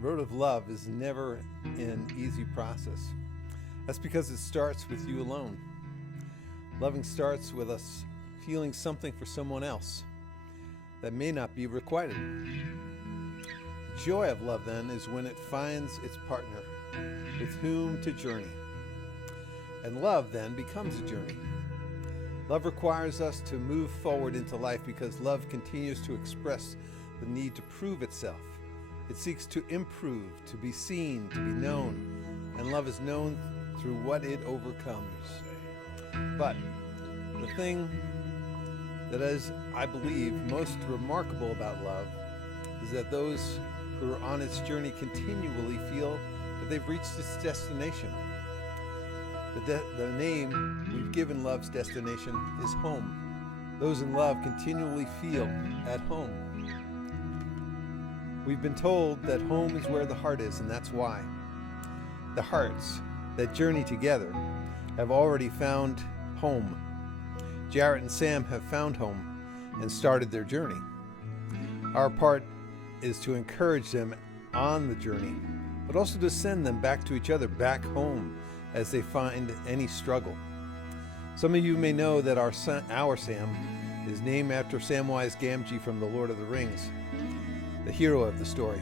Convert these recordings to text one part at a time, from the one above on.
road of love is never an easy process. That's because it starts with you alone. Loving starts with us feeling something for someone else that may not be requited. The joy of love, then, is when it finds its partner with whom to journey. And love, then, becomes a journey. Love requires us to move forward into life because love continues to express the need to prove itself. It seeks to improve, to be seen, to be known, and love is known through what it overcomes. But the thing that is, I believe, most remarkable about love is that those who are on its journey continually feel that they've reached its destination. The name we've given love's destination is home. Those in love continually feel at home. We've been told that home is where the heart is, and that's why. The hearts that journey together have already found home. Jarrett and Sam have found home and started their journey. Our part is to encourage them on the journey, but also to send them back to each other, back home, as they find any struggle. Some of you may know that our Sam is named after Samwise Gamgee from The Lord of the Rings, the hero of the story.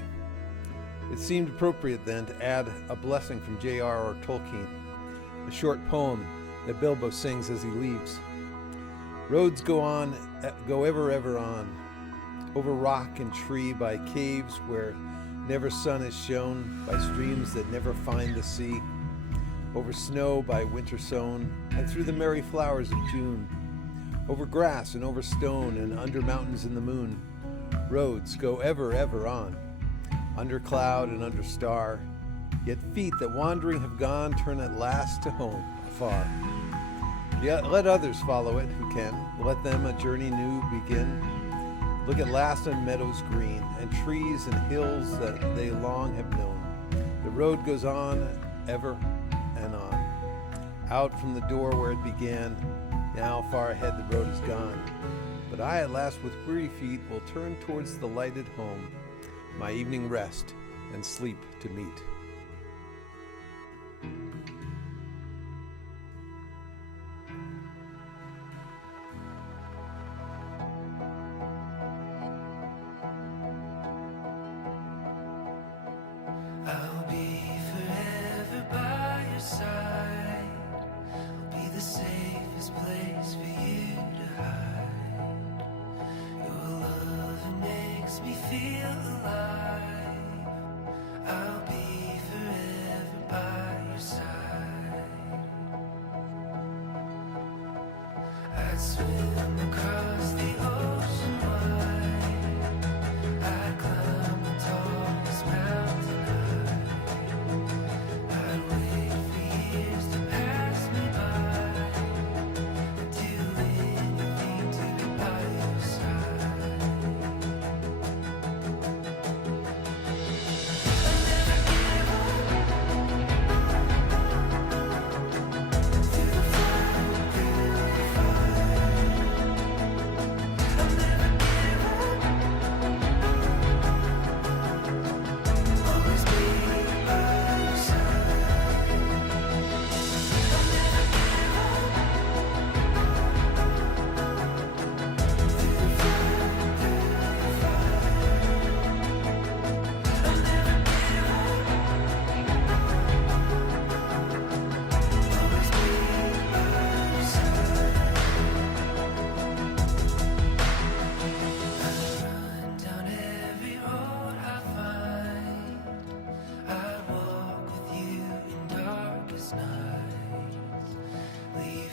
It seemed appropriate then to add a blessing from J.R.R. Tolkien, a short poem that Bilbo sings as he leaves. Roads go on, go ever on, over rock and tree, by caves where never sun is shone, by streams that never find the sea, over snow by winter sown, and through the merry flowers of June, over grass and over stone, and under mountains in the moon. Roads go ever on, under cloud and under star, yet feet that wandering have gone turn at last to home afar. Yet let others follow it who can, let them a journey new begin. Look at last on meadows green, and trees and hills that they long have known. The road goes on ever and on, out from the door where it began. Now far ahead the road is gone, but I at last with weary feet will turn towards the lighted home, my evening rest and sleep to meet. I'll be forever by your side. I'll be the safest place for you to hide. Your love makes me feel alive. I'll be forever by your side. I'd swim across the ocean wide. I'd climb the tallest mountain high. I'd wait for years to pass me by. I'd do anything to be by your side. I'll never give up. Through the fire, through the fire. I'll never give up. Always be by your side. I'll never give up. Through the fire, through the fire. I'll never give up. Always be by your side. I run down every road I find. I walk with you in darkest nights. Leave